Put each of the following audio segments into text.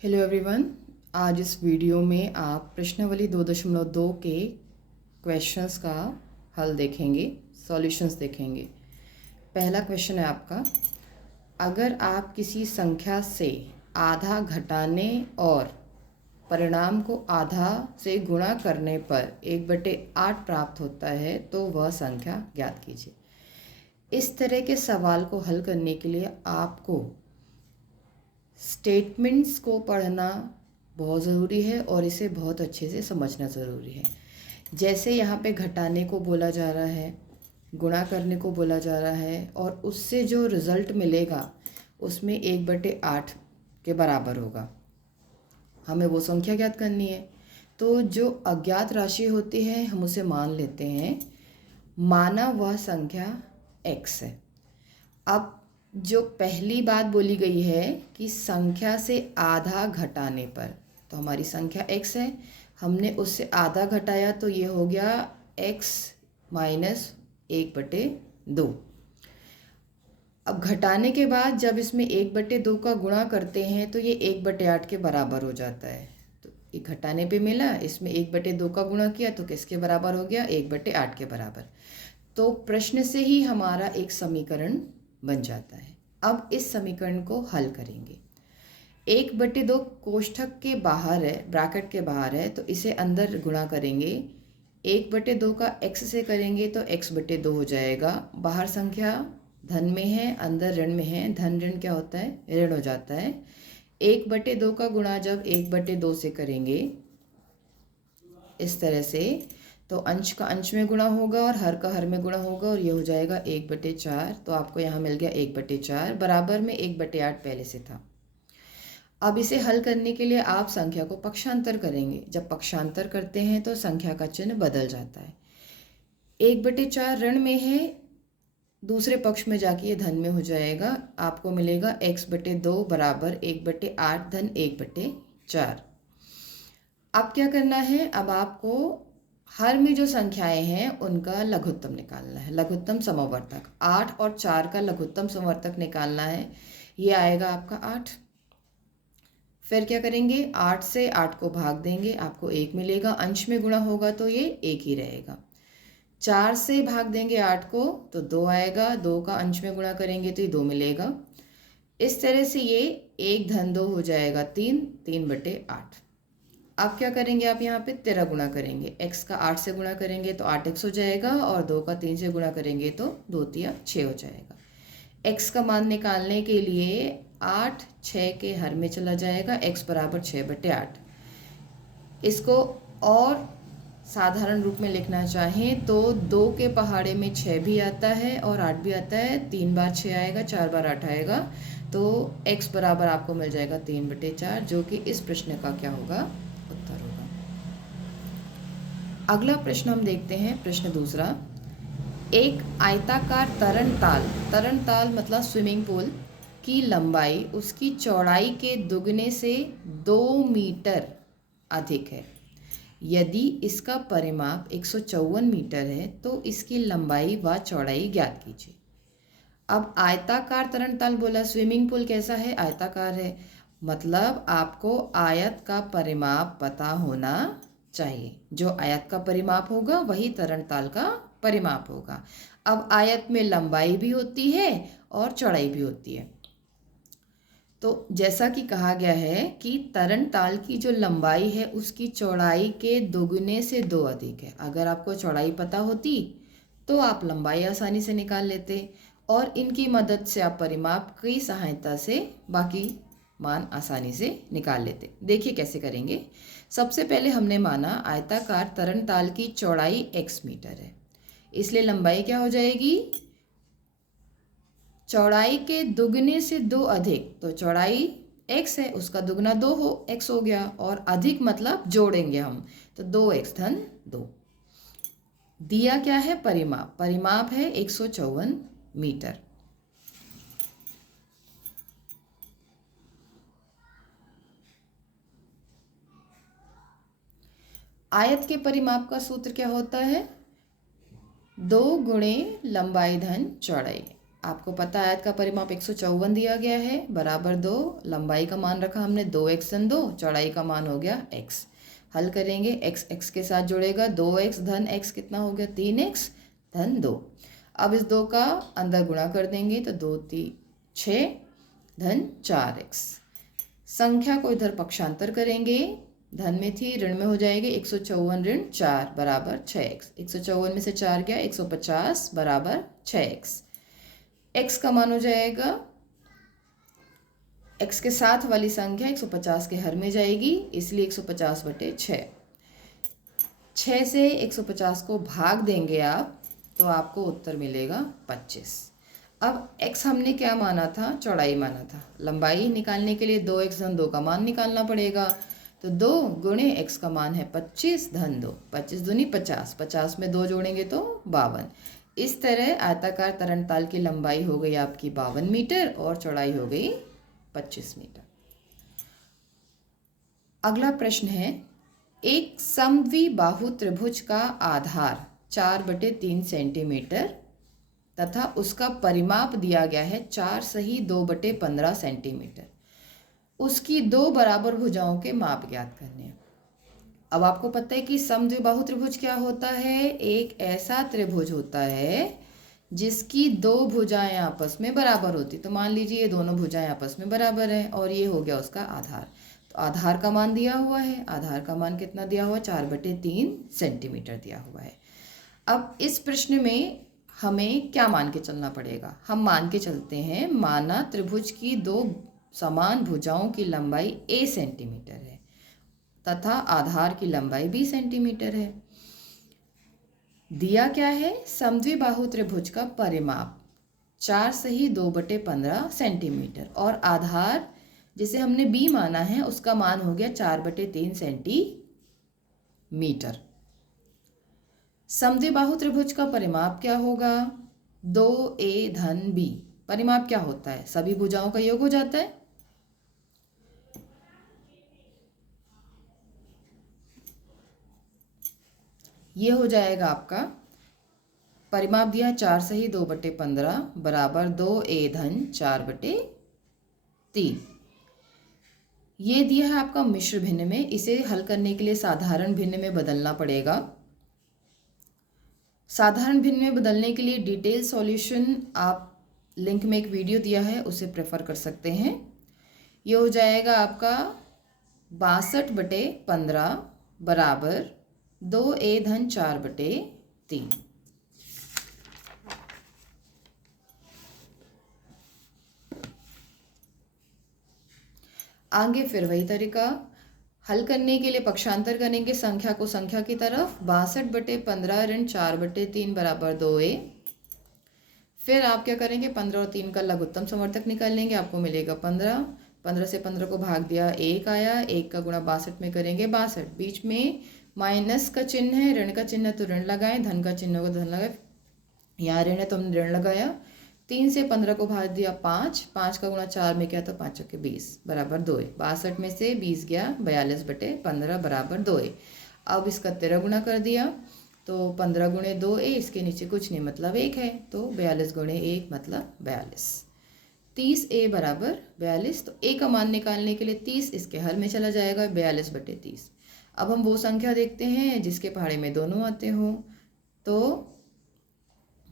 Hello everyone. आज इस video में आप प्रश्नावली 2.2 के क्वेश्चंस का हल देखेंगे, सॉल्यूशंस देखेंगे। पहला क्वेश्चन है आपका, अगर आप किसी संख्या से आधा घटाने और परिणाम को आधा से गुणा करने पर 1/8 प्राप्त होता है तो वह संख्या ज्ञात कीजिए। इस तरह के सवाल को हल करने के लिए आपको स्टेटमेंट्स को पढ़ना बहुत ज़रूरी है और इसे बहुत अच्छे से समझना ज़रूरी है। जैसे यहाँ पे घटाने को बोला जा रहा है, गुणा करने को बोला जा रहा है और उससे जो रिज़ल्ट मिलेगा उसमें 1/8 के बराबर होगा। हमें वो संख्या ज्ञात करनी है। तो जो अज्ञात राशि होती है हम उसे मान लेते हैं, माना वह संख्या x है। अब जो पहली बात बोली गई है कि संख्या से आधा घटाने पर, तो हमारी संख्या x है, हमने उससे आधा घटाया तो ये हो गया x माइनस 1/2। अब घटाने के बाद जब इसमें 1/2 का गुणा करते हैं तो ये 1/8 के बराबर हो जाता है। तो ये घटाने पे मिला, इसमें 1/2 का गुणा किया तो किसके बराबर हो गया? 1/8 के बराबर। तो प्रश्न से ही हमारा एक समीकरण बन जाता है। अब इस समीकरण को हल करेंगे। 1/2 कोष्ठक के बाहर है, ब्रैकेट के बाहर है, तो इसे अंदर गुणा करेंगे। 1/2 का x से करेंगे तो x/2 हो जाएगा। बाहर संख्या धन में है, अंदर ऋण में है, धन ऋण क्या होता है? ऋण हो जाता है। 1/2 का गुणा जब 1/2 से करेंगे इस तरह से, तो अंश का अंश में गुणा होगा और हर का हर में गुणा होगा और ये हो जाएगा 1/4। तो आपको यहाँ मिल गया 1/4, बराबर में 1/8 पहले से था। अब इसे हल करने के लिए आप संख्या को पक्षांतर करेंगे। जब पक्षांतर करते हैं तो संख्या का चिन्ह बदल जाता है। 1/4 ऋण में है, दूसरे पक्ष में जाके ये धन में हो जाएगा। आपको मिलेगा x/2 बराबर 1/8 धन 1/4। अब क्या करना है? अब आपको हर में जो संख्याएं हैं उनका लघुत्तम निकालना है, लघुत्तम समवर्तक। 8 और 4 का लघुत्तम समवर्तक निकालना है। ये आएगा आपका 8। फिर क्या करेंगे? 8 से 8 को भाग देंगे, आपको 1 मिलेगा। अंश में गुणा होगा तो ये 1 ही रहेगा। 4 से भाग देंगे 8 को तो 2 आएगा। 2 का अंश में गुणा करेंगे तो ये 2 मिलेगा। इस तरह से ये 1 धन 2 हो जाएगा 3, 3/8। अब क्या करेंगे? आप यहाँ पे 13 गुणा करेंगे। x का 8 से गुणा करेंगे तो 8x हो जाएगा और 2 का 3 से गुणा करेंगे तो 2 3 6 हो जाएगा। x का मान निकालने के लिए 8 6 के हर में चला जाएगा, x बराबर 6/8। इसको और साधारण रूप में लिखना चाहें तो 2 के पहाड़े में 6 भी आता है और 8 भी आता है। 3 बार 6 आएगा, 4 बार 8 आएगा, तो x बराबर आपको मिल जाएगा 3/4, जो कि इस प्रश्न का क्या होगा? उत्तर होगा। अगला प्रश्न हम देखते हैं, प्रश्न दूसरा। एक आयताकार तरण ताल मतलब स्विमिंग पूल की लंबाई उसकी चौड़ाई के दुगने से 2 मीटर अधिक है। यदि इसका परिमाप 154 मीटर है तो इसकी लंबाई व चौड़ाई ज्ञात कीजिए। अब आयताकार तरणताल बोला, स्विमिंग पूल कैसा है? आयताकार है, मतलब आपको आयत का परिमाप पता होना चाहिए। जो आयत का परिमाप होगा वही तरणताल का परिमाप होगा। अब आयत में लंबाई भी होती है और चौड़ाई भी होती है। तो जैसा कि कहा गया है कि तरणताल की जो लंबाई है उसकी चौड़ाई के दोगुने से 2 अधिक है। अगर आपको चौड़ाई पता होती तो आप लंबाई आसानी से निकाल लेते और इनकी मदद से आप परिमाप की सहायता से बाकी मान आसानी से निकाल लेते। देखिए कैसे करेंगे। सबसे पहले हमने माना आयताकार तरणताल की चौड़ाई x मीटर है, इसलिए लंबाई क्या हो जाएगी? चौड़ाई के दुगने से 2 अधिक, तो चौड़ाई x है, उसका दुगना 2 x हो गया, और अधिक मतलब जोड़ेंगे हम, तो 2x धन 2। दिया क्या है? परिमाप। परिमाप है 154 मीटर। आयत के परिमाप का सूत्र क्या होता है? 2 गुणे लंबाई धन चौड़ाई। आपको पता है आयत का परिमाप 154 दिया गया है, बराबर 2, लंबाई का मान रखा हमने 2x धन 2, चौड़ाई का मान हो गया x। हल करेंगे, x के साथ जुड़ेगा, 2x धन x कितना हो गया 3x धन 2। अब इस 2 का अंदर गुणा कर देंगे तो 2 3 6 धन 4x। संख्या को इधर पक्षांतर करेंगे, धन में थी ऋण में हो जाएगी, 154 ऋण 4 बराबर 6x। 154 में से 4 गया 150 बराबर 6x। x का मान हो जाएगा, x के साथ वाली संख्या 150 के हर में जाएगी, इसलिए 150 बटे 6। 6 से 150 को भाग देंगे आप तो आपको उत्तर मिलेगा 25। अब x हमने क्या माना था, चौड़ाई माना था। लंबाई निकालने के लिए 2x धन 2 का मान निकालना पड़ेगा, तो 2 गुणे x का मान है 25 धन 2, 25 दूनी 50, 50 में 2 जोड़ेंगे तो 52। इस तरह आयताकार तरंगताल की लंबाई हो गई आपकी 52 मीटर और चौड़ाई हो गई 25 मीटर। अगला प्रश्न है, एक समद्विबाहु त्रिभुज का आधार 4/3 सेंटीमीटर तथा उसका परिमाप दिया गया है 4 सही 2/15 सेंटीमीटर। उसकी 2 बराबर भुजाओं के माप ज्ञात करने हैं। अब आपको पता है कि समद्विबाहु त्रिभुज क्या होता है, एक ऐसा त्रिभुज होता है जिसकी 2 भुजाएं आपस में बराबर होती। तो मान लीजिए ये दोनों भुजाएं आपस में बराबर हैं और ये हो गया उसका आधार। तो आधार का मान दिया हुआ है, आधार का मान कितना दिया हुआ है, 4/3 सेंटीमीटर दिया हुआ है। अब इस प्रश्न में हमें क्या मान के चलना पड़ेगा, हम मान के चलते हैं, माना त्रिभुज की 2 समान भुजाओं की लंबाई a सेंटीमीटर है तथा आधार की लंबाई b सेंटीमीटर है। दिया क्या है, समद्विबाहु त्रिभुज का परिमाप 4 सही 2/15 सेंटीमीटर और आधार जिसे हमने b माना है उसका मान हो गया 4/3 सेंटीमीटर। समद्विबाहु त्रिभुज का परिमाप क्या होगा, 2a धन b। परिमाप क्या होता है, सभी भुजाओं का योग हो जाता है। ये हो जाएगा आपका परिमाप दिया 4 सही 2/15 बराबर 2a धन 4/3। ये दिया है आपका मिश्र भिन्न में, इसे हल करने के लिए साधारण भिन्न में बदलना पड़ेगा। साधारण भिन्न में बदलने के लिए डिटेल सॉल्यूशन आप लिंक में एक वीडियो दिया है उसे प्रेफर कर सकते हैं। ये हो जाएगा आपका 62/15 बराबर 2a धन 4/3। आगे फिर वही तरीका, हल करने के लिए पक्षांतर करेंगे संख्या को संख्या की तरफ, 62/15 ऋण 4/3 बराबर 2a। फिर आप क्या करेंगे, 15 और 3 का लघुत्तम समर्थक निकाल लेंगे, आपको मिलेगा 15। 15 से 15 को भाग दिया 1 आया, 1 का गुणा 62 में करेंगे 62। बीच में माइनस का चिन्ह है, ऋण का चिन्ह है तो ऋण लगाएं, धन का चिन्ह होगा धन लगाए। यहाँ ऋण है तो हमने ऋण लगाया। 3 से 15 को भाग दिया 5, 5 का गुणा 4 में क्या, तो 5 के 20 बराबर 2a। 62 में से 20 गया 42/15 बराबर 2a। अब इसका 13 गुणा कर दिया तो 15 गुणे 2a, इसके नीचे कुछ नहीं मतलब 1 है, तो 42 गुणे 1 मतलब 42। 30a बराबर 42। तो a का मान निकालने के लिए 30 इसके हर में चला जाएगा, 42/30। अब हम वो संख्या देखते हैं जिसके पहाड़े में दोनों आते हों। तो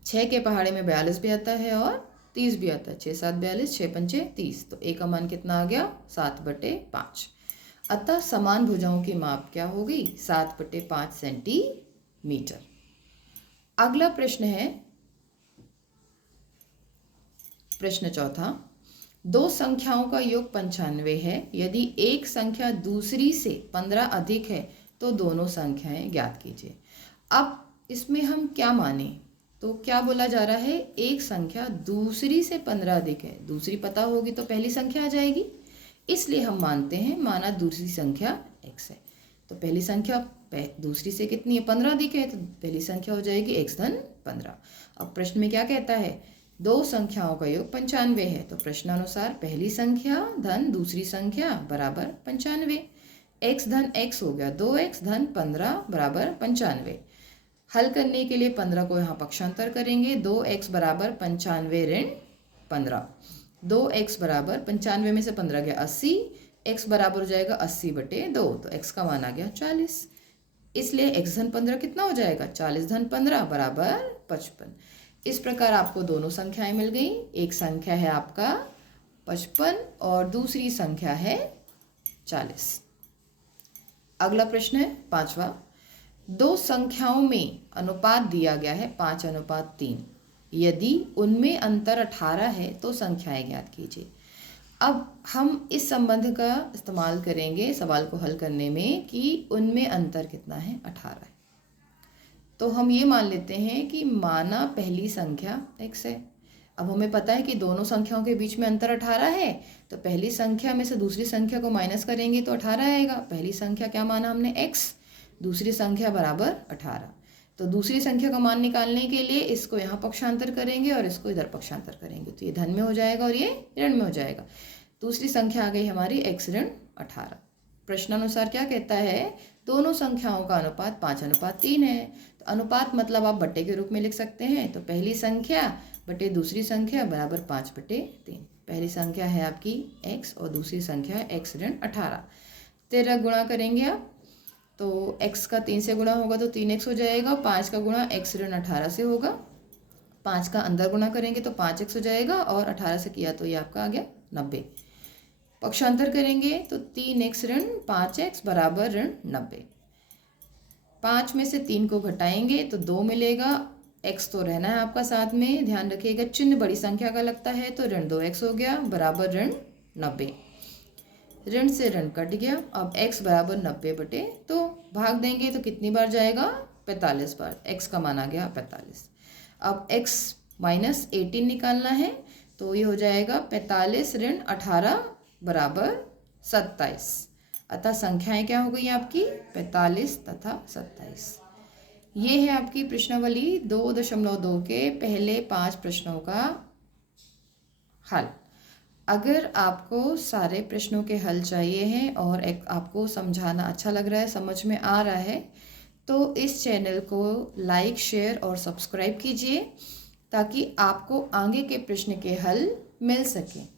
6 के पहाड़े में 42 भी आता है और 30 भी आता है, 6 7 42, 6 पंचे 30। तो a का मान कितना आ गया, 7/5। अतः समान भुजाओं की माप क्या हो गई, 7/5 सेंटीमीटर। अगला प्रश्न है प्रश्न चौथा, 2 संख्याओं का योग 95 है। यदि एक संख्या दूसरी से 15 अधिक है तो दोनों संख्याएं ज्ञात कीजिए। अब इसमें हम क्या माने, तो क्या बोला जा रहा है, एक संख्या दूसरी से 15 अधिक है, दूसरी पता होगी तो पहली संख्या आ जाएगी, इसलिए हम मानते हैं, माना दूसरी संख्या x है। तो पहली संख्या दूसरी से कितनी है, 15 अधिक है, तो पहली संख्या हो जाएगी x धन 15। अब प्रश्न में क्या कहता है, 2 संख्याओं का योग 95 है, तो प्रश्नानुसार पहली संख्या धन दूसरी संख्या बराबर 95। x धन x हो गया 2x धन 15 बराबर 95। हल करने के लिए 15 को यहाँ पक्षांतर करेंगे, 2x बराबर 95 ऋण 15। 2x बराबर 95 में से 15 गया 80, x बराबर हो जाएगा 80/2, तो x का मान आ गया 40। इसलिए x धन 15 कितना हो जाएगा, 40 धन 15 बराबर 55। इस प्रकार आपको दोनों संख्याएं मिल गई। एक संख्या है आपका 55 और दूसरी संख्या है 40। अगला प्रश्न है 5वां। दो संख्याओं में अनुपात दिया गया है 5:3। यदि उनमें अंतर 18 है तो संख्याएं ज्ञात कीजिए। अब हम इस संबंध का इस्तेमाल करेंगे सवाल को हल करने में कि उनमें अंतर कितना है, 18 है। तो हम ये मान लेते हैं कि माना पहली संख्या x है। अब हमें पता है कि दोनों संख्याओं के बीच में अंतर 18 है, तो पहली संख्या में से दूसरी संख्या को माइनस करेंगे तो 18 आएगा। पहली संख्या क्या माना हमने x, दूसरी संख्या बराबर 18। तो दूसरी संख्या का मान निकालने के लिए इसको यहाँ पक्षांतर करेंगे और इसको इधर पक्षांतर करेंगे, तो ये धन में हो जाएगा और ये ऋण में हो जाएगा। दूसरी संख्या आ गई हमारी x ऋण 18। प्रश्नानुसार क्या कहता है, दोनों संख्याओं का अनुपात 5:3 है। तो अनुपात मतलब आप बट्टे के रूप में लिख सकते हैं। तो पहली संख्या बटे दूसरी संख्या बराबर 5/3। पहली संख्या है आपकी x और दूसरी संख्या है x ऋण 18। 13 गुणा करेंगे आप, तो x का 3 से गुणा होगा तो 3x हो जाएगा। 5 का गुणा x ऋण 18 से होगा। 5 का अंदर गुणा करेंगे तो 5x हो जाएगा और 18 से किया तो ये आपका आ गया 90। पक्षांतर करेंगे तो 3x ऋण 5x बराबर ऋण 90। 5 में से 3 को घटाएंगे तो 2 मिलेगा। x तो रहना है आपका साथ में, ध्यान रखिएगा चिन्ह बड़ी संख्या का लगता है, तो ऋण 2x हो गया बराबर ऋण 90। ऋण से ऋण कट गया। अब x बराबर 90/2 भाग देंगे तो कितनी बार जाएगा, 45 बार। x का मान आ गया 45। अब x माइनस 18 निकालना है, तो ये हो जाएगा 45 ऋण 18 बराबर 27। अतः संख्याएं क्या हो गई आपकी, 45 तथा 27। ये है आपकी प्रश्नावली 2.2 के पहले 5 प्रश्नों का हल। अगर आपको सारे प्रश्नों के हल चाहिए हैं और आपको समझाना अच्छा लग रहा है, समझ में आ रहा है, तो इस चैनल को लाइक, शेयर और सब्सक्राइब कीजिए ताकि आपको आगे के प्रश्न के हल मिल सकें।